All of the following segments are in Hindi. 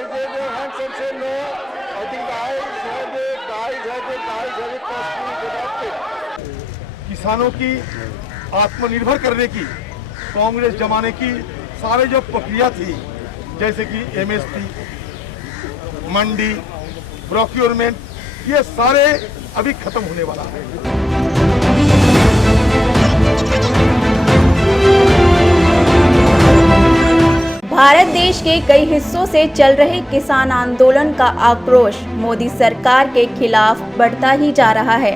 President Hansen said no. I think the eyes have it possibly adopted. किसानों की आत्मनिर्भर करने की कांग्रेस जमाने की सारे जो प्रक्रिया थी, जैसे कि एमएसपी, मंडी, प्रोक्योरमेंट, ये सारे अभी खत्म होने वाला है। भारत देश के कई हिस्सों से चल रहे किसान आंदोलन का आक्रोश मोदी सरकार के खिलाफ बढ़ता ही जा रहा है।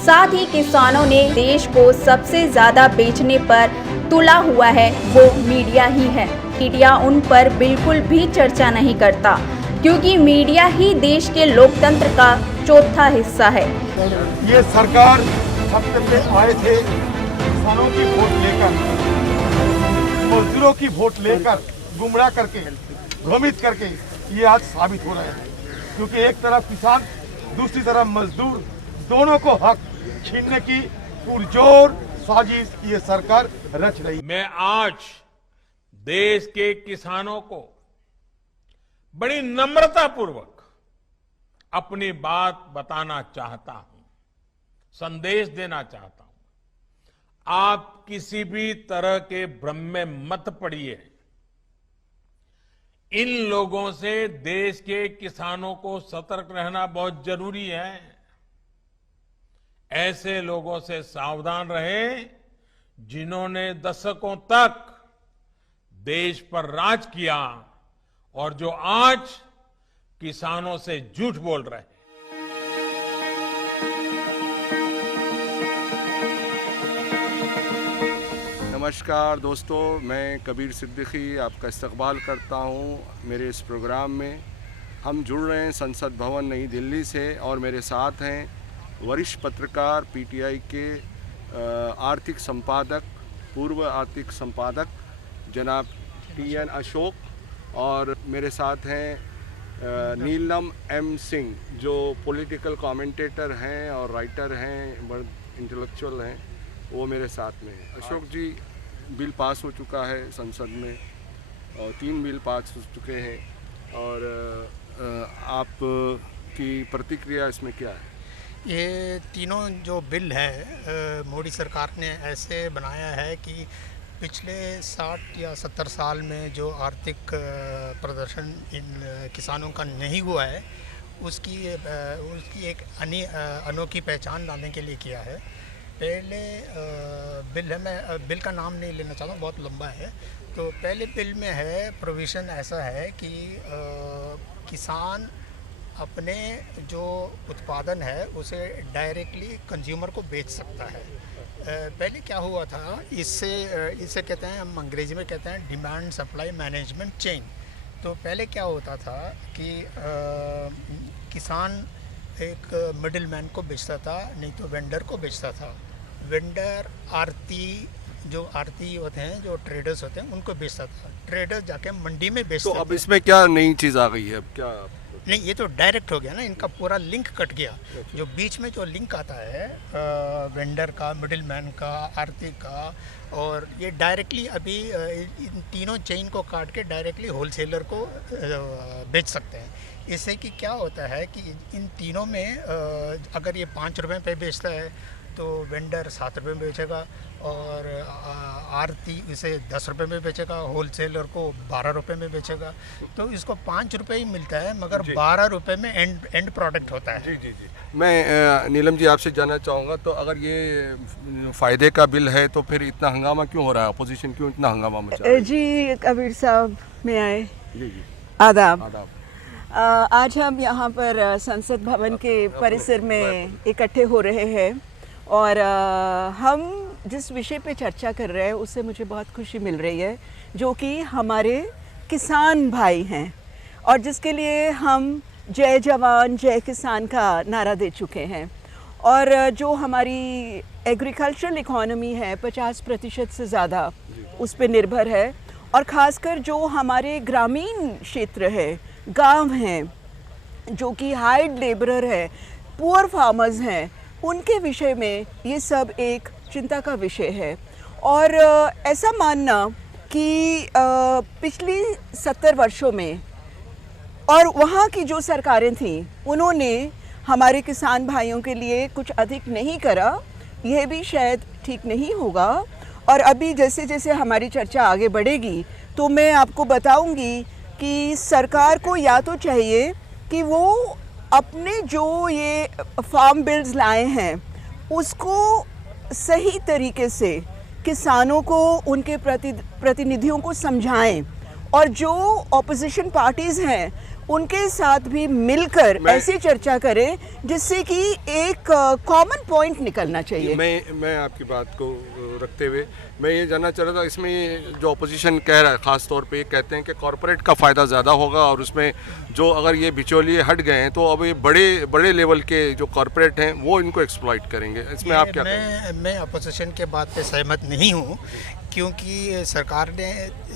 साथ ही किसानों ने देश को सबसे ज्यादा बेचने पर तुला हुआ है वो मीडिया ही है। मीडिया उन पर बिल्कुल भी चर्चा नहीं करता, क्योंकि मीडिया ही देश के लोकतंत्र का चौथा हिस्सा है। ये सरकार सत्ता पे आए थे किसानों की वोट लेकर, मजदूरों की वोट लेकर, गुमराह करके, भ्रमित करके, ये आज साबित हो रहा है। क्योंकि एक तरफ किसान, दूसरी तरफ मजदूर, दोनों को हक छीनने की पुरजोर साजिश ये सरकार रच रही है। मैं आज देश के किसानों को बड़ी नम्रता पूर्वक अपनी बात बताना चाहता हूं, संदेश देना चाहता हूं। आप किसी भी तरह के भ्रम में मत पड़िए। इन लोगों से देश के किसानों को सतर्क रहना बहुत जरूरी है। ऐसे लोगों से सावधान रहें जिन्होंने दशकों तक देश पर राज किया और जो आज किसानों से झूठ बोल रहे हैं। नमस्कार दोस्तों, मैं कबीर सिद्दीकी आपका इस्तकबाल करता हूं मेरे इस प्रोग्राम में। हम जुड़ रहे हैं संसद भवन नई दिल्ली से और मेरे साथ हैं वरिष्ठ पत्रकार पीटीआई के आर्थिक संपादक, पूर्व आर्थिक संपादक जनाब टीएन अशोक, और मेरे साथ हैं नीलम एम सिंह जो पॉलिटिकल कमेंटेटर हैं और राइटर हैं, बड़े इंटेलेक्चुअल हैं, वो मेरे साथ में हैं। अशोक जी, बिल पास हो चुका है संसद में और 3 बिल पास हो चुके हैं, और आप की प्रतिक्रिया इसमें क्या है? ये तीनों जो बिल है मोदी सरकार ने ऐसे बनाया है कि पिछले 60 या 70 साल में जो आर्थिक प्रदर्शन इन किसानों का नहीं हुआ है उसकी एक अनोखी पहचान लाने के लिए किया है। पहले बिल है, मैं बिल का नाम नहीं लेना चाहता हूँ, बहुत लंबा है। तो पहले बिल में है प्रोविज़न ऐसा है कि किसान अपने जो उत्पादन है उसे डायरेक्टली कंज्यूमर को बेच सकता है। पहले क्या हुआ था, इससे कहते हैं, हम अंग्रेजी में कहते हैं डिमांड सप्लाई मैनेजमेंट चेन। तो पहले क्या होता था कि किसान एक मिडिल मैन को बेचता था, नहीं तो वेंडर को बेचता था। वेंडर जो आरती होते हैं, जो ट्रेडर्स होते हैं, उनको बेचता था। ट्रेडर्स जाके मंडी में बेचते। तो अब इसमें क्या नई चीज़ आ गई है? अब क्या नहीं, ये तो डायरेक्ट हो गया ना, इनका पूरा लिंक कट गया। जो बीच में जो लिंक आता है वेंडर का, मिडिल मैन का, आरती का, और ये डायरेक्टली अभी इन तीनों चेन को काट के डायरेक्टली होलसेलर को बेच सकते हैं। इससे कि क्या होता है कि इन तीनों में अगर ये 5 रुपये पे बेचता है तो वेंडर 7 रुपये में बेचेगा, और आरती इसे 10 रुपये में बेचेगा, होलसेलर को 12 रुपये में बेचेगा। तो इसको 5 रुपये ही मिलता है, मगर 12 रुपये में एंड प्रोडक्ट होता है। जी। मैं नीलम जी आपसे जानना चाहूँगा, तो अगर ये फ़ायदे का बिल है तो फिर इतना हंगामा क्यों हो रहा है? अपोजिशन क्यों इतना हंगामा मचा रही है? जी कबीर साहब, मैं आए। जी। आदाब। आज हम यहाँ पर संसद भवन के परिसर में इकट्ठे हो रहे हैं, और हम जिस विषय पे चर्चा कर रहे हैं उससे मुझे बहुत खुशी मिल रही है, जो कि हमारे किसान भाई हैं और जिसके लिए हम जय जवान जय किसान का नारा दे चुके हैं। और जो हमारी एग्रीकल्चरल इकोनॉमी है 50% से ज़्यादा उस पे निर्भर है, और ख़ासकर जो हमारे ग्रामीण क्षेत्र है, गांव हैं, जो कि हार्ड लेबरर है, पुअर फार्मर्स हैं, उनके विषय में ये सब एक चिंता का विषय है। और ऐसा मानना कि पिछली 70 वर्षों में और वहाँ की जो सरकारें थीं उन्होंने हमारे किसान भाइयों के लिए कुछ अधिक नहीं करा, यह भी शायद ठीक नहीं होगा। और अभी जैसे जैसे हमारी चर्चा आगे बढ़ेगी तो मैं आपको बताऊंगी कि सरकार को या तो चाहिए कि वो अपने जो ये फार्म बिल्स लाए हैं उसको सही तरीके से किसानों को, उनके प्रतिनिधियों को समझाएं, और जो ऑपोजिशन पार्टीज़ हैं उनके साथ भी मिलकर ऐसी चर्चा करें जिससे कि एक कॉमन पॉइंट निकलना चाहिए। मैं आपकी बात को रखते हुए मैं ये जानना चाह रहा था, इसमें ये जो अपोजिशन कह रहा है ख़ास तौर पे ये कहते हैं कि कॉरपोरेट का फ़ायदा ज़्यादा होगा और उसमें जो अगर ये बिचौलिए हट गए हैं तो अब ये बड़े लेवल के जो कॉरपोरेट हैं वो इनको एक्सप्लॉइट करेंगे। इसमें आप क्या कहेंगे? मैं अपोजिशन के बात पे सहमत नहीं हूँ, क्योंकि सरकार ने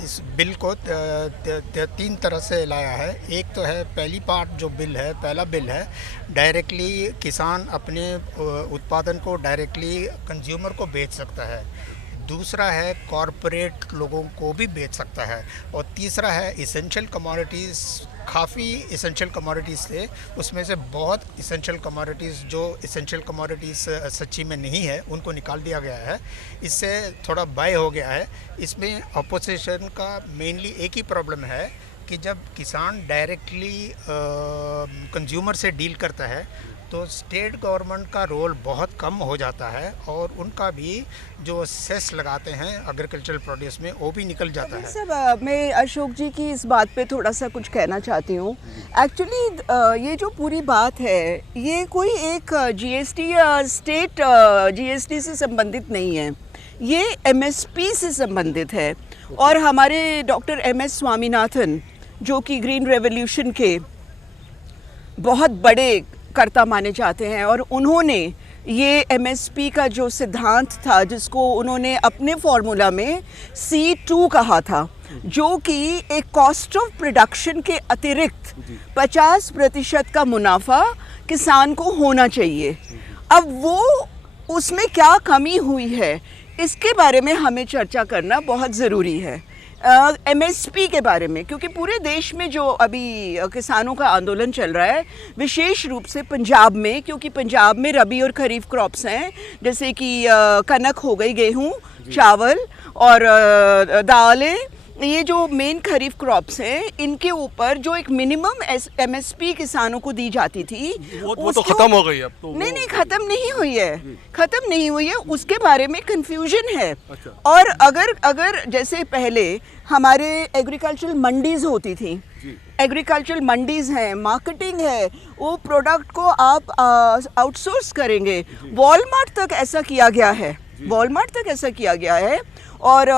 इस बिल को 3 तरह से लाया है। एक तो है पहली पार्ट जो बिल है, पहला बिल है डायरेक्टली किसान अपने उत्पादन को डायरेक्टली कंज्यूमर को बेच सकता है। दूसरा है कॉरपोरेट लोगों को भी बेच सकता है। और तीसरा है इसेंशियल कमोडिटीज़। काफ़ी इसेंशियल कमोडिटीज़ थे, उसमें से बहुत इसेंशियल कमोडिटीज़ जो इसेंशियल कमोडिटीज़ सच्ची में नहीं है उनको निकाल दिया गया है। इससे थोड़ा बाय हो गया है। इसमें अपोजिशन का मेनली एक ही प्रॉब्लम है कि जब किसान डायरेक्टली कंज्यूमर से डील करता है तो स्टेट गवर्नमेंट का रोल बहुत कम हो जाता है और उनका भी जो सेस लगाते हैं एग्रीकल्चरल प्रोड्यूस में वो भी निकल जाता है। सब मैं अशोक जी की इस बात पे थोड़ा सा कुछ कहना चाहती हूँ। एक्चुअली ये जो पूरी बात है ये कोई एक जीएसटी या स्टेट जीएसटी से संबंधित नहीं है, ये एमएसपी से संबंधित है। और हमारे डॉक्टर एमएस स्वामीनाथन जो कि ग्रीन रेवोल्यूशन के बहुत बड़े कर्ता माने जाते हैं और उन्होंने ये एमएसपी का जो सिद्धांत था जिसको उन्होंने अपने फॉर्मूला में C2 कहा था, जो कि एक कॉस्ट ऑफ प्रोडक्शन के अतिरिक्त 50% का मुनाफा किसान को होना चाहिए। अब वो उसमें क्या कमी हुई है इसके बारे में हमें चर्चा करना बहुत ज़रूरी है। एमएसपी के बारे में, क्योंकि पूरे देश में जो अभी किसानों का आंदोलन चल रहा है विशेष रूप से पंजाब में, क्योंकि पंजाब में रबी और खरीफ क्रॉप्स हैं जैसे कि कनक हो गई, गेहूं, चावल और दालें, ये जो मेन खरीफ क्रॉप्स हैं इनके ऊपर जो एक मिनिमम एमएसपी किसानों को दी जाती थी वो तो ख़त्म हो गई अब तो। नहीं ख़त्म नहीं हुई है, ख़त्म नहीं हुई है, उसके बारे में कन्फ्यूजन है। अच्छा। और अगर जैसे पहले हमारे एग्रीकल्चरल मंडीज़ होती थी, एग्रीकल्चरल मंडीज़ हैं, मार्केटिंग है, वो प्रोडक्ट को आप आउटसोर्स करेंगे। वॉलमार्ट तक ऐसा किया गया है, वॉलमार्ट तक ऐसा किया गया है। और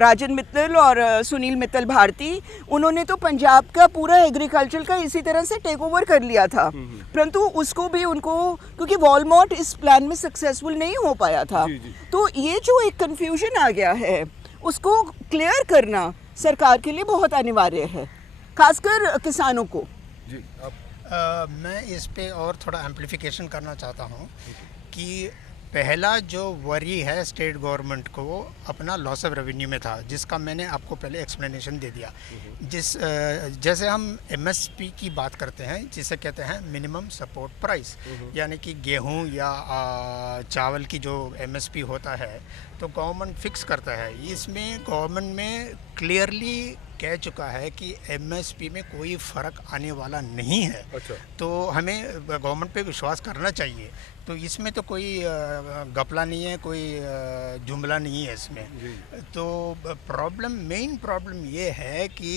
राजन मित्तल और सुनील मित्तल भारती, उन्होंने तो पंजाब का पूरा एग्रीकल्चर का इसी तरह से टेक ओवर कर लिया था, परंतु उसको भी उनको, क्योंकि वॉलमार्ट इस प्लान में सक्सेसफुल नहीं हो पाया था। तो ये जो एक कन्फ्यूजन आ गया है उसको क्लियर करना सरकार के लिए बहुत अनिवार्य है, खासकर किसानों को। जी मैं इस पे और थोड़ा एम्प्लीफिकेशन करना चाहता हूँ कि पहला जो वरी है स्टेट गवर्नमेंट को अपना लॉस ऑफ रेवेन्यू में था, जिसका मैंने आपको पहले एक्सप्लेनेशन दे दिया। जैसे हम एमएसपी की बात करते हैं जिसे कहते हैं मिनिमम सपोर्ट प्राइस, यानी कि गेहूं या चावल की जो एमएसपी होता है तो गवर्नमेंट फिक्स करता है। इसमें गवर्नमेंट में क्लियरली कह चुका है कि एमएसपी में कोई फ़र्क आने वाला नहीं है। अच्छा। तो हमें गवर्नमेंट पे विश्वास करना चाहिए। तो इसमें तो कोई गपला नहीं है, कोई जुमला नहीं है इसमें। तो मेन प्रॉब्लम ये है कि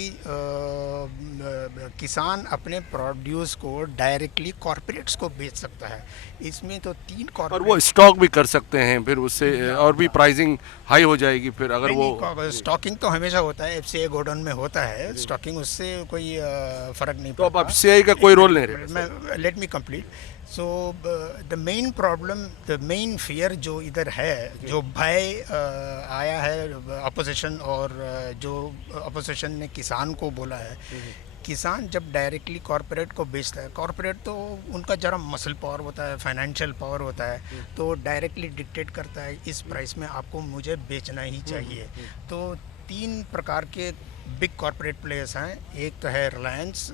किसान अपने प्रोड्यूस को डायरेक्टली कॉरपोरेट्स को बेच सकता है। इसमें तो 3 और कॉरपोरेट, वो स्टॉक भी कर सकते हैं, फिर उससे और भी प्राइसिंग हाई हो जाएगी फिर अगर वो। स्टॉकिंग तो हमेशा होता है, एफसीआई गोडाउन में होता है स्टॉकिंग, उससे कोई फ़र्क नहीं तो अब पड़ता। एफसीआई का कोई रोल नहीं रहेगा। Let me complete. So the main problem, the main fear जो इधर है, जो भय आया है अपोजिशन और जो अपोजिशन ने किसान को बोला है, किसान जब डायरेक्टली कॉरपोरेट को बेचता है, कॉरपोरेट तो उनका जरा मसल पावर होता है, फाइनेंशियल पावर होता है, तो डायरेक्टली डिक्टेट करता है इस प्राइस में आपको मुझे बेचना ही चाहिए। तो 3 प्रकार के बिग कॉरपोरेट प्लेयर्स हैं। एक तो है रिलायंस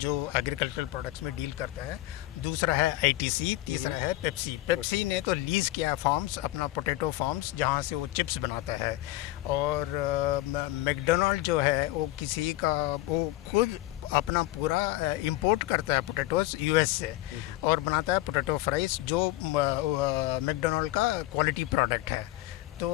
जो एग्रीकल्चरल प्रोडक्ट्स में डील करता है, दूसरा है आईटीसी, तीसरा है पेप्सी। पेप्सी ने तो लीज़ किया है फार्म्स, अपना पोटैटो फार्म्स, जहाँ से वो चिप्स बनाता है। और मैकडोनल्ड जो है वो किसी का वो खुद अपना पूरा इंपोर्ट करता है पोटैटोस यूएस से और बनाता है पोटैटो फ्राइज, जो मैकडोनल्ड का क्वालिटी प्रोडक्ट है। तो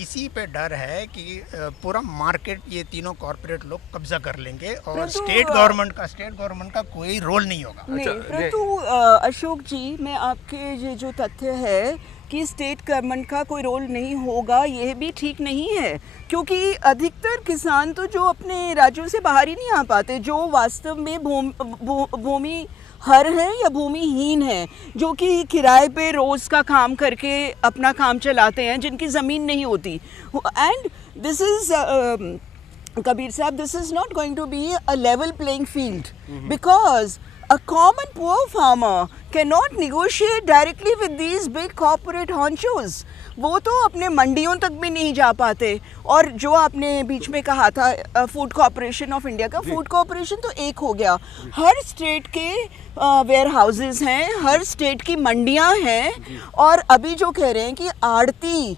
इसी पे डर है कि पूरा मार्केट ये तीनों कॉरपोरेट लोग कब्जा कर लेंगे और परंतु, स्टेट गवर्नमेंट का कोई रोल नहीं होगा। नहीं, परंतु अशोक जी, मैं आपके ये जो तथ्य है कि स्टेट गवर्नमेंट का कोई रोल नहीं होगा, यह भी ठीक नहीं है, क्योंकि अधिकतर किसान तो जो अपने राज्यों से बाहर ही नहीं आ पाते, जो वास्तव में भूमि हर हैं या भूमिहीन हैं, जो कि किराए पे रोज़ का काम करके अपना काम चलाते हैं, जिनकी ज़मीन नहीं होती। And this is Kabir Sahab, this is not going to be a level playing field because a common poor farmer cannot negotiate directly with these big corporate honchos. वो तो अपने मंडियों तक भी नहीं जा पाते। और जो आपने बीच में कहा था फूड कॉर्पोरेशन ऑफ इंडिया का, फूड कॉर्पोरेशन तो एक हो गया, हर स्टेट के वेयर हाउसेज हैं, हर स्टेट की मंडियां हैं, और अभी जो कह रहे हैं कि आड़ती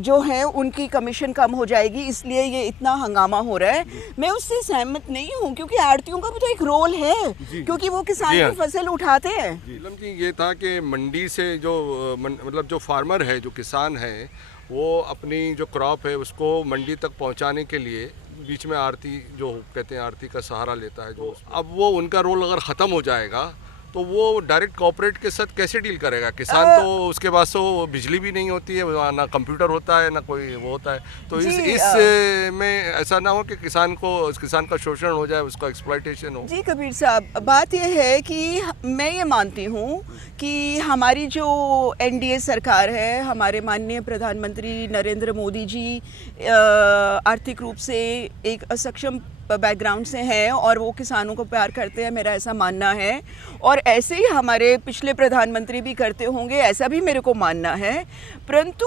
जो है उनकी कमीशन कम हो जाएगी, इसलिए ये इतना हंगामा हो रहा है, मैं उससे सहमत नहीं हूँ, क्योंकि आड़तियों का भी तो एक रोल है, क्योंकि वो किसान की फसल उठाते हैं। नीलम जी, ये था कि मंडी से जो मतलब जो फार्मर है, जो किसान है, वो अपनी जो क्रॉप है उसको मंडी तक पहुंचाने के लिए बीच में आड़ती, जो कहते हैं आड़ती का सहारा लेता है, जो अब वो उनका रोल अगर ख़त्म हो जाएगा तो वो डायरेक्ट कॉर्पोरेट के साथ कैसे डील करेगा? किसान तो उसके पास तो बिजली भी नहीं होती है, ना कंप्यूटर होता है, ना कोई वो होता है, तो इस में ऐसा ना हो कि किसान का शोषण हो जाए, उसका एक्सप्लॉयटेशन हो। जी कबीर साहब, बात यह है कि मैं ये मानती हूँ कि हमारी जो एनडीए सरकार है, हमारे माननीय प्रधानमंत्री नरेंद्र मोदी जी आर्थिक रूप से एक असक्षम बैकग्राउंड से हैं और वो किसानों को प्यार करते हैं, मेरा ऐसा मानना है, और ऐसे ही हमारे पिछले प्रधानमंत्री भी करते होंगे, ऐसा भी मेरे को मानना है। परंतु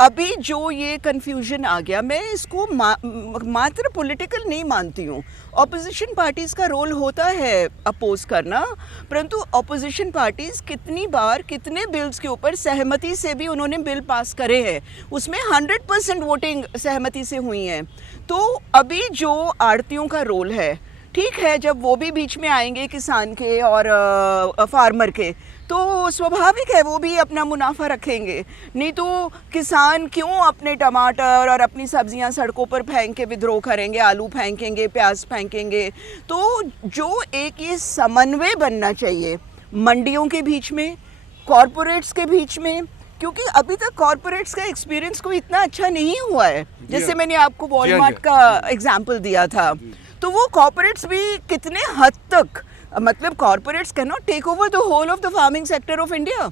अभी जो ये कन्फ्यूजन आ गया, मैं इसको मात्र पॉलिटिकल नहीं मानती हूँ। ऑपोजिशन पार्टीज़ का रोल होता है अपोज करना, परंतु ऑपोजिशन पार्टीज़ कितनी बार कितने बिल्स के ऊपर सहमति से भी उन्होंने बिल पास करे हैं, उसमें 100% वोटिंग सहमति से हुई है। तो अभी जो आड़तियों का रोल है, ठीक है, जब वो भी बीच में आएंगे किसान के और फार्मर के, तो स्वाभाविक है वो भी अपना मुनाफा रखेंगे, नहीं तो किसान क्यों अपने टमाटर और अपनी सब्जियां सड़कों पर फेंक के विद्रोह करेंगे, आलू फेंकेंगे, प्याज फेंकेंगे। तो जो एक ये समन्वय बनना चाहिए मंडियों के बीच में, कॉरपोरेट्स के बीच में, क्योंकि अभी तक कॉरपोरेट्स का एक्सपीरियंस कोई इतना अच्छा नहीं हुआ है, जैसे मैंने आपको वॉलमार्ट का एग्जाम्पल दिया था। तो वो कॉरपोरेट्स भी कितने हद तक, मतलब corporates can not take over the whole of the farming sector of India.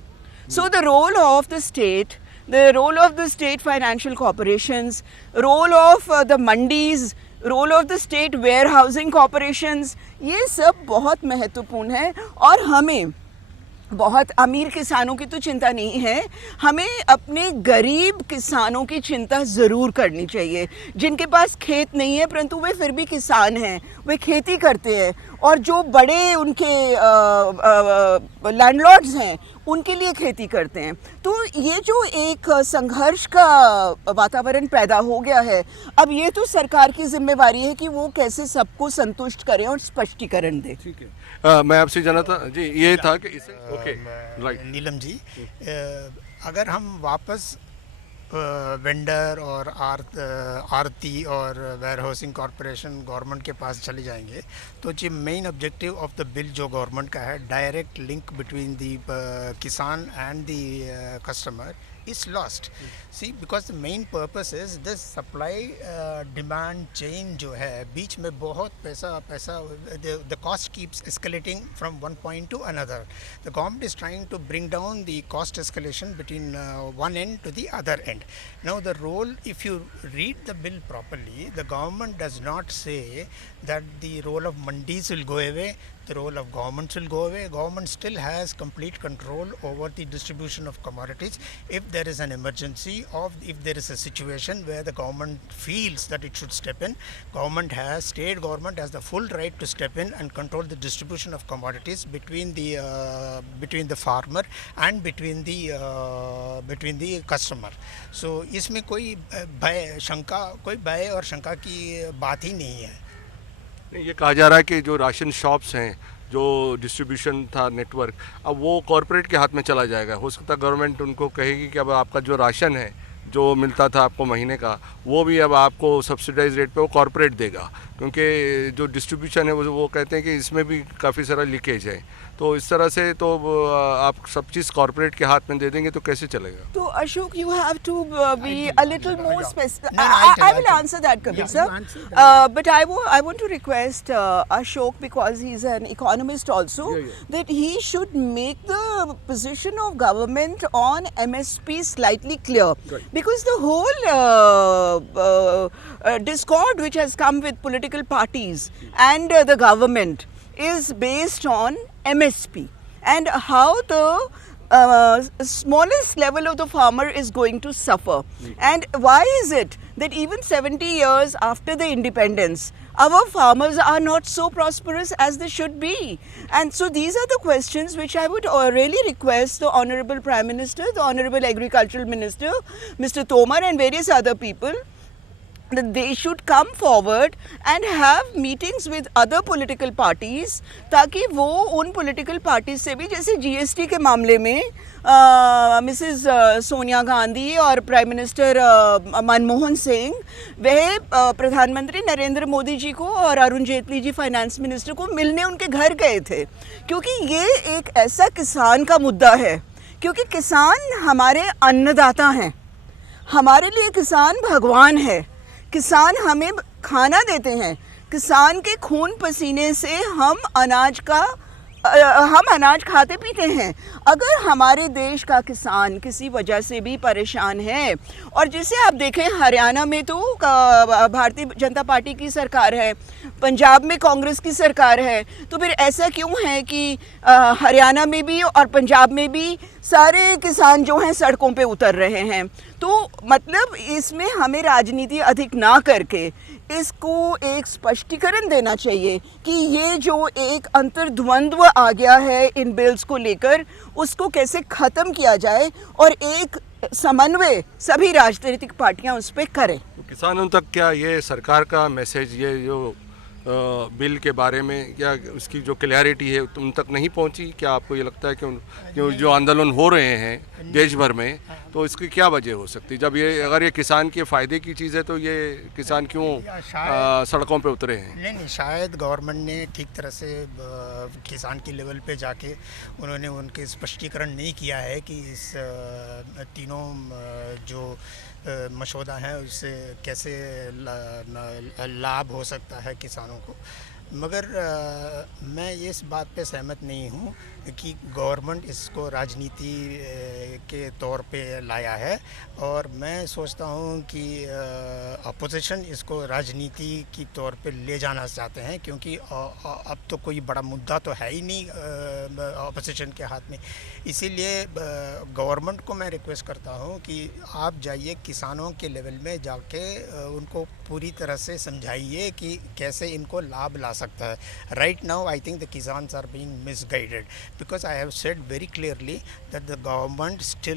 So the role of the state, the role of the state financial corporations, role of the mandis, role of the state warehousing corporations, ये सब बहुत महत्वपूर्ण है। और हमें बहुत अमीर किसानों की तो चिंता नहीं है, हमें अपने गरीब किसानों की चिंता ज़रूर करनी चाहिए, जिनके पास खेत नहीं है परंतु वे फिर भी किसान हैं, वे खेती करते हैं, और जो बड़े उनके लैंडलॉर्ड्स हैं उनके लिए खेती करते हैं। तो ये जो एक संघर्ष का वातावरण पैदा हो गया है, अब ये तो सरकार की जिम्मेवारी है कि वो कैसे सबको संतुष्ट करें और स्पष्टीकरण दें। ठीक है, मैं आपसे जाना था जी, ये था कि इसे ओके राइट नीलम जी, अगर हम वापस वेंडर और आरती और वेयर हाउसिंग कॉरपोरेशन गवर्नमेंट के पास चले जाएंगे, तो जो main objective of the bill जो गवर्नमेंट का है, डायरेक्ट लिंक बिटवीन द किसान and the customer is lost. See, because the main purpose is this supply demand chain जो है, बीच में बहुत पैसा the cost keeps escalating from one point to another. The government is trying to bring down the cost escalation between one end to the other end. Now the role, if you read the bill properly, the government does not say that the role of mandis will go away. the role of governments will go away. Government still has complete control over the distribution of commodities. If there is an emergency, or if there is a situation where the government feels that it should step in, state government has the full right to step in and control the distribution of commodities between the farmer and between the customer. So इसमें कोई भय और शंका की बात ही नहीं है। ये कहा जा रहा है कि जो राशन शॉप्स हैं, जो डिस्ट्रीब्यूशन था नेटवर्क, अब वो कॉरपोरेट के हाथ में चला जाएगा। हो सकता है गवर्नमेंट उनको कहेगी कि अब आपका जो राशन है जो मिलता था आपको महीने का, वो भी अब आपको सब्सिडाइज रेट पे वो कॉरपोरेट देगा, क्योंकि जो डिस्ट्रीब्यूशन है वो कहते हैं कि इसमें भी काफ़ी सारा लीकेज है। तो इस तरह से तो आप सब चीज़ कॉरपोरेट के हाथ में दे देंगे तो कैसे चलेगा? तो Ashok, you have to be a little more specific. I will answer that, Kabir sir. But I want to request Ashok, because he's an economist also, that he should make the position of government on MSP slightly clear. Because the whole discord which has come with political parties and the government is based on MSP and how the smallest level of the farmer is going to suffer. And why is it that even 70 years after the independence, our farmers are not so prosperous as they should be? And so these are the questions which I would really request the Honorable Prime Minister, the Honorable Agricultural Minister, Mr. Tomar and various other people, that they should come forward and have meetings with other political parties, ताकि वो उन political parties से भी, जैसे GST के मामले में मिसेस सोनिया गांधी और प्राइम मिनिस्टर मनमोहन सिंह, वह प्रधानमंत्री नरेंद्र मोदी जी को और अरुण जेटली जी फाइनेंस मिनिस्टर को मिलने उनके घर गए थे, क्योंकि ये एक ऐसा किसान का मुद्दा है, क्योंकि किसान हमारे अन्नदाता हैं, हमारे लिए किसान भगवान है। किसान हमें खाना देते हैं, किसान के खून पसीने से हम अनाज खाते पीते हैं। अगर हमारे देश का किसान किसी वजह से भी परेशान है, और जिसे आप देखें हरियाणा में तो भारतीय जनता पार्टी की सरकार है, पंजाब में कांग्रेस की सरकार है, तो फिर ऐसा क्यों है कि हरियाणा में भी और पंजाब में भी सारे किसान जो हैं सड़कों पे उतर रहे हैं? तो मतलब इसमें हमें राजनीति अधिक ना करके इसको एक स्पष्टीकरण देना चाहिए कि ये जो एक अंतर्द्वंद्व आ गया है इन बिल्स को लेकर, उसको कैसे ख़त्म किया जाए और एक समन्वय सभी राजनीतिक पार्टियां उस पर करें। तो किसानों तक क्या ये सरकार का मैसेज, ये जो बिल के बारे में, क्या उसकी जो क्लैरिटी है उन तक नहीं पहुंची? क्या आपको ये लगता है कि जो आंदोलन हो रहे हैं देश भर में, तो इसकी क्या वजह हो सकती है? जब ये अगर ये किसान के फ़ायदे की चीज़ है तो ये किसान क्यों सड़कों पे उतरे हैं? नहीं, शायद गवर्नमेंट ने ठीक तरह से किसान की लेवल पे जाके उन्होंने उनके स्पष्टीकरण नहीं किया है कि इस तीनों जो मसौदा है उससे कैसे लाभ हो सकता है किसानों को। मगर मैं इस बात पे सहमत नहीं हूँ कि गवर्नमेंट इसको राजनीति के तौर पे लाया है, और मैं सोचता हूँ कि अपोजिशन इसको राजनीति की तौर पे ले जाना चाहते हैं, क्योंकि अब तो कोई बड़ा मुद्दा तो है ही नहीं अपोजिशन के हाथ में। इसीलिए गवर्नमेंट को मैं रिक्वेस्ट करता हूँ कि आप जाइए किसानों के लेवल में जाके उनको पूरी तरह से समझाइए कि कैसे इनको लाभ ला सकता है। Right now I think the kisans are being misguided, because I have said very clearly that the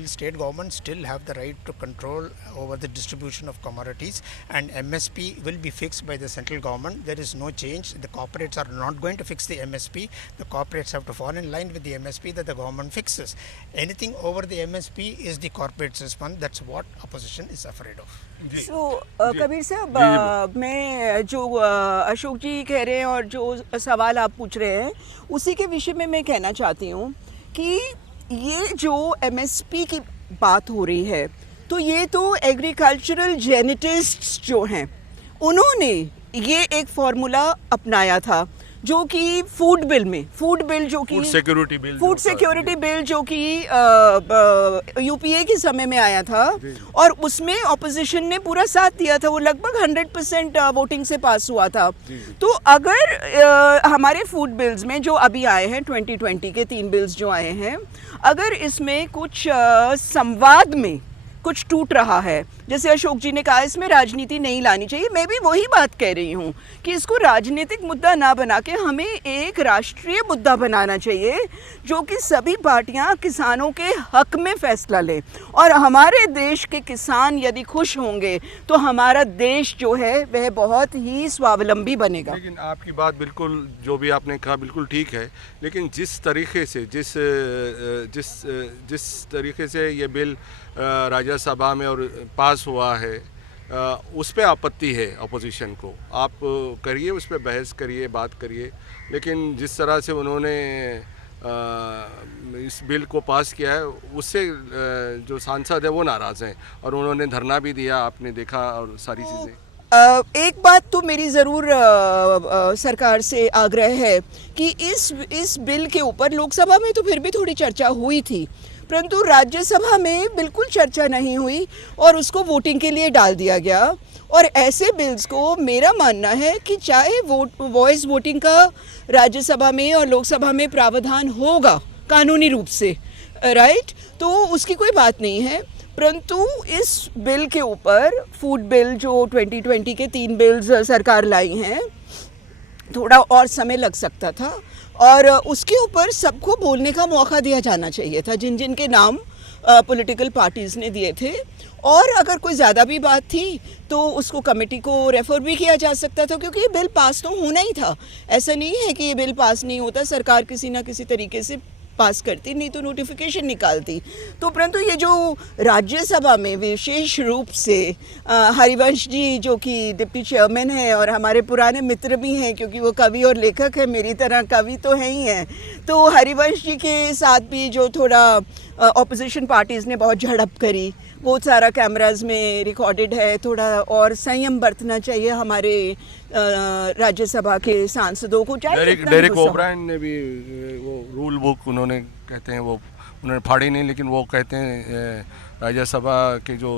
state government still have the right to control over the distribution of commodities, and MSP will be fixed by the central government. There is no change. The corporates are not going to fix the MSP. The corporates have to fall in line with the MSP that the government fixes. Anything over the MSP is the corporate's response. That's what opposition is afraid of. So, Kabir साहब, मैं जो अशोक जी कह रहे हैं और जो सवाल आप पूछ रहे हैं उसी के विषय में मैं कहना चाहती हूँ कि ये जो MSP की बात हो रही है, तो ये तो एग्रीकल्चरल जेनेटिस्ट्स जो हैं उन्होंने ये एक फार्मूला अपनाया था। जो कि फूड बिल जो कि food security bill, food security bill जो कि यूपीए के समय में आया था और उसमें ऑपोजिशन ने पूरा साथ दिया था, वो लगभग 100% वोटिंग से पास हुआ था। तो अगर हमारे फूड बिल्स में जो अभी आए हैं 2020 के 3 बिल्स जो आए हैं, अगर इसमें कुछ संवाद में कुछ टूट रहा है, जैसे अशोक जी ने कहा इसमें राजनीति नहीं लानी चाहिए, मैं भी वही बात कह रही हूँ कि इसको राजनीतिक मुद्दा ना बना के हमें एक राष्ट्रीय मुद्दा बनाना चाहिए जो कि सभी पार्टियाँ किसानों के हक में फैसला लें। और हमारे देश के किसान यदि खुश होंगे तो हमारा देश जो है वह बहुत ही स्वावलंबी बनेगा। लेकिन आपकी बात बिल्कुल, जो भी आपने कहा बिल्कुल ठीक है, लेकिन जिस तरीके से जिस तरीके से ये बिल राज्यसभा में और पास हुआ है, उस पे आपत्ति है अपोजिशन को। आप करिए, उस पे बहस करिए, बात करिए, लेकिन जिस तरह से उन्होंने इस बिल को पास किया है उससे जो सांसद है वो नाराज़ हैं और उन्होंने धरना भी दिया, आपने देखा, और सारी चीज़ें। एक बात तो मेरी ज़रूर सरकार से आग्रह है कि इस बिल के ऊपर लोकसभा में तो फिर भी थोड़ी चर्चा हुई थी, परंतु राज्यसभा में बिल्कुल चर्चा नहीं हुई और उसको वोटिंग के लिए डाल दिया गया। और ऐसे बिल्स को मेरा मानना है कि चाहे वॉइस वोटिंग का राज्यसभा में और लोकसभा में प्रावधान होगा कानूनी रूप से, राइट, तो उसकी कोई बात नहीं है, परंतु इस बिल के ऊपर फूड बिल जो 2020 के 3 बिल्स सरकार लाई हैं, थोड़ा और समय लग सकता था और उसके ऊपर सबको बोलने का मौका दिया जाना चाहिए था, जिन जिन के नाम पॉलिटिकल पार्टीज़ ने दिए थे। और अगर कोई ज़्यादा भी बात थी तो उसको कमेटी को रेफ़र भी किया जा सकता था, क्योंकि ये बिल पास तो होना ही था। ऐसा नहीं है कि ये बिल पास नहीं होता, सरकार किसी ना किसी तरीके से पास करती, नहीं तो नोटिफिकेशन निकालती। तो परंतु ये जो राज्यसभा में विशेष रूप से हरिवंश जी जो कि डिप्टी चेयरमैन है और हमारे पुराने मित्र भी हैं, क्योंकि वो कवि और लेखक है, मेरी तरह कवि तो है ही हैं, तो हरिवंश जी के साथ भी जो थोड़ा ऑपोजिशन पार्टीज़ ने बहुत झड़प करी, वो सारा कैमराज में रिकॉर्डेड है। थोड़ा और संयम बरतना चाहिए हमारे राज्यसभा के सांसदों को। डेरिक ओब्रायन ने भी वो रूल बुक उन्होंने कहते हैं, वो उन्होंने फाड़ी नहीं, लेकिन वो कहते हैं राज्यसभा के जो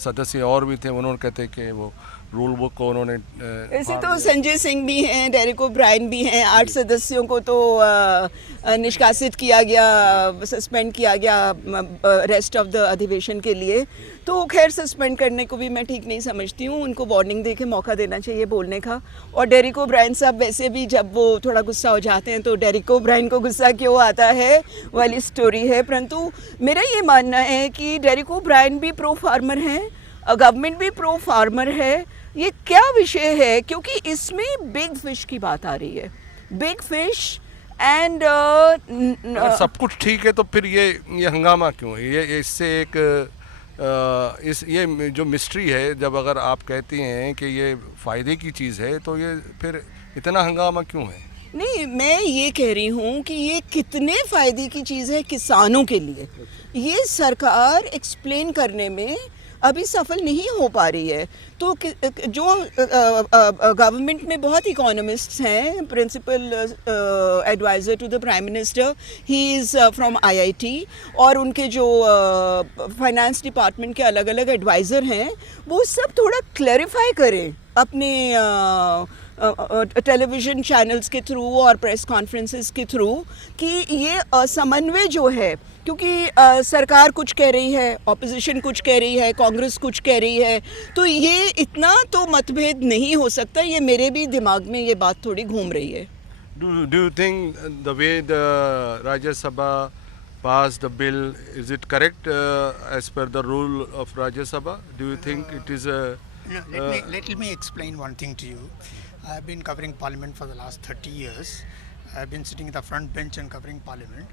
सदस्य और भी थे उन्होंने कहते हैं कि वो रूल बुक को उन्होंने ऐसे तो संजय सिंह भी हैं, डेरिक ओब्रायन भी हैं, 8 सदस्यों को तो निष्कासित किया गया, सस्पेंड किया गया रेस्ट ऑफ द अधिवेशन के लिए। तो खैर सस्पेंड करने को भी मैं ठीक नहीं समझती हूँ, उनको वार्निंग दे के मौका देना चाहिए बोलने का। और डेरिक ओब्रायन साहब वैसे भी जब वो थोड़ा गुस्सा हो जाते हैं तो डेरिक ओब्रायन को गुस्सा क्यों आता है वाली स्टोरी है, परंतु मेरा ये मानना है कि डेरिक ओब्रायन भी प्रो फार्मर हैं, गवर्नमेंट भी प्रो फार्मर है। ये क्या विषय है, क्योंकि इसमें बिग फिश की बात आ रही है, बिग फिश एंड सब कुछ ठीक है तो फिर ये हंगामा क्यों है? ये इससे एक ये जो मिस्ट्री है, जब अगर आप कहती हैं कि ये फ़ायदे की चीज़ है तो ये फिर इतना हंगामा क्यों है? नहीं, मैं ये कह रही हूँ कि ये कितने फ़ायदे की चीज़ है किसानों के लिए, ये सरकार एक्सप्लेन करने में अभी सफल नहीं हो पा रही है। तो जो गवर्नमेंट में बहुत इकोनॉमिस्ट्स हैं, principal adviser to the prime minister, he is from IIT, और उनके जो फाइनेंस डिपार्टमेंट के अलग अलग एडवाइज़र हैं, वो सब थोड़ा क्लैरिफाई करें अपने टेलीविज़न चैनल्स के थ्रू और प्रेस कॉन्फ्रेंसेस के थ्रू कि ये असमन्वय जो है, क्योंकि सरकार कुछ कह रही है, ऑपोजिशन कुछ कह रही है, कांग्रेस कुछ कह रही है, तो ये इतना तो मतभेद नहीं हो सकता। ये मेरे भी दिमाग में ये बात थोड़ी घूम रही है। Do you think the way the Rajya Sabha passed the bill, is it correct as per the rule of Rajya Sabha? Do you think it is a... Let me explain one thing to you. I have been covering Parliament for the last 30 years. I have been sitting in the front bench and covering Parliament.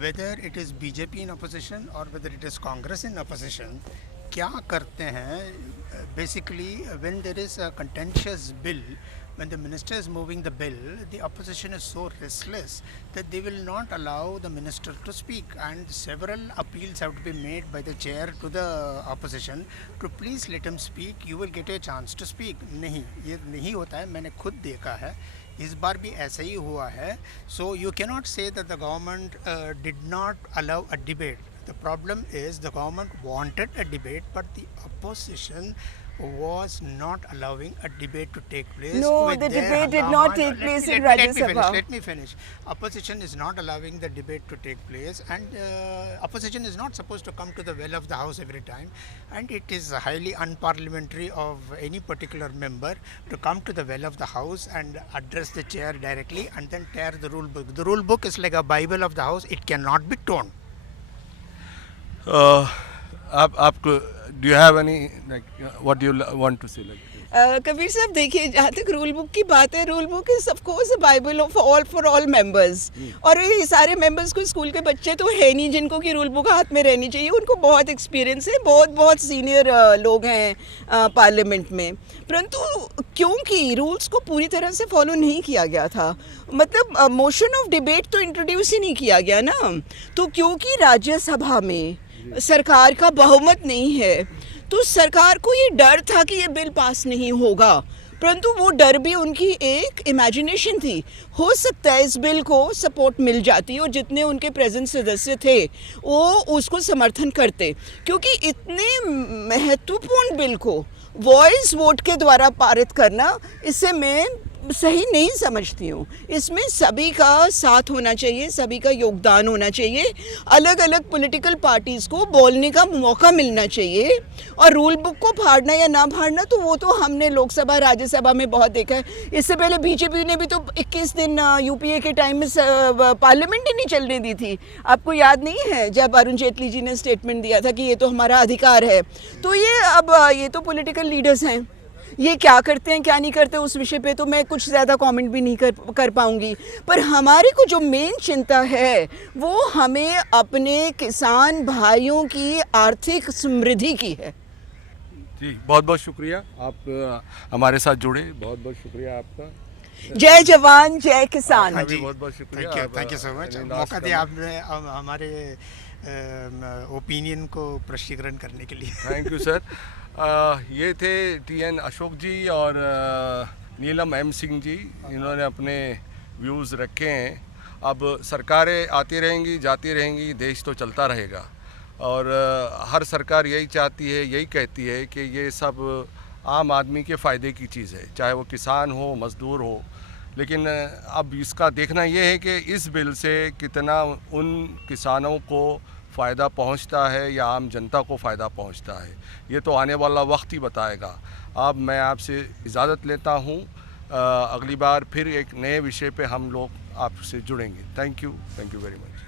Whether it is BJP in opposition or whether it is Congress in opposition, क्या करते हैं, basically when there is a contentious bill, when the minister is moving the bill, the opposition is so restless that they will not allow the minister to speak, and several appeals have to be made by the chair to the opposition to please let him speak, you will get a chance to speak. नहीं, ये नहीं होता है, मैंने खुद देखा है, इस बार भी ऐसा ही हुआ है. So you cannot say that the government did not allow a debate. The problem is the government wanted a debate, but the opposition was not allowing a debate to take place. No, the debate did not take place in Rajya Sabha. Let me finish. Opposition is not allowing the debate to take place, and opposition is not supposed to come to the well of the house every time, and it is highly unparliamentary of any particular member to come to the well of the house and address the chair directly and then tear the rule book. The rule book is like a Bible of the house. It cannot be torn. आपको do you have any what do you want to say Kabir साहब देखिए, जहाँ तक रूल बुक की बात है, rule book is of course a Bible of all for all members. और ये सारे मेंबर्स को स्कूल के बच्चे तो है नहीं जिनको कि रूल बुक हाथ में रहनी चाहिए. उनको बहुत एक्सपीरियंस है, बहुत सीनियर लोग हैं पार्लियामेंट में. परंतु क्योंकि रूल्स को पूरी तरह से फॉलो नहीं किया गया था, मतलब मोशन ऑफ डिबेट तो इंट्रोड्यूस ही नहीं किया गया ना. तो क्योंकि राज्यसभा में सरकार का बहुमत नहीं है, तो सरकार को ये डर था कि ये बिल पास नहीं होगा. परंतु वो डर भी उनकी एक इमेजिनेशन थी. हो सकता है इस बिल को सपोर्ट मिल जाती और जितने उनके प्रेजेंट सदस्य थे वो उसको समर्थन करते, क्योंकि इतने महत्वपूर्ण बिल को वॉइस वोट के द्वारा पारित करना, इससे मैं सही नहीं समझती हूँ. इसमें सभी का साथ होना चाहिए, सभी का योगदान होना चाहिए, अलग अलग पॉलिटिकल पार्टीज़ को बोलने का मौका मिलना चाहिए. और रूल बुक को फाड़ना या ना फाड़ना तो वो तो हमने लोकसभा राज्यसभा में बहुत देखा है. इससे पहले बीजेपी ने भी तो 21 दिन यूपीए के टाइम में पार्लियामेंट ही नहीं चलने दी थी. आपको याद नहीं है जब अरुण जेटली जी ने स्टेटमेंट दिया था कि ये तो हमारा अधिकार है. तो ये अब ये तो पॉलिटिकल लीडर्स हैं, ये क्या करते हैं क्या नहीं करते उस विषय पे तो मैं कुछ ज़्यादा कमेंट भी नहीं कर पाऊँगी. पर हमारे को जो मेन चिंता है वो हमें अपने किसान भाइयों की आर्थिक समृद्धि की है. जी, बहुत बहुत शुक्रिया आप हमारे साथ जुड़े, बहुत बहुत शुक्रिया आपका. जय जवान जय किसान. हाँ जी, बहुत बहुत शुक्रिया. Thank you so much. मौका दिया आपने हमारे ओपिनियन को प्रश्नीकरण करने के लिए. Thank you sir. ये थे TN अशोक जी और नीलम M सिंह जी. इन्होंने अपने व्यूज़ रखे हैं. अब सरकारें आती रहेंगी जाती रहेंगी, देश तो चलता रहेगा. और हर सरकार यही चाहती है, यही कहती है कि ये सब आम आदमी के फ़ायदे की चीज़ है, चाहे वो किसान हो मज़दूर हो. लेकिन अब इसका देखना ये है कि इस बिल से कितना उन किसानों को फ़ायदा पहुंचता है या आम जनता को फ़ायदा पहुंचता है, ये तो आने वाला वक्त ही बताएगा. अब मैं आपसे इजाज़त लेता हूं. अगली बार फिर एक नए विषय पे हम लोग आपसे जुड़ेंगे. Thank you very much.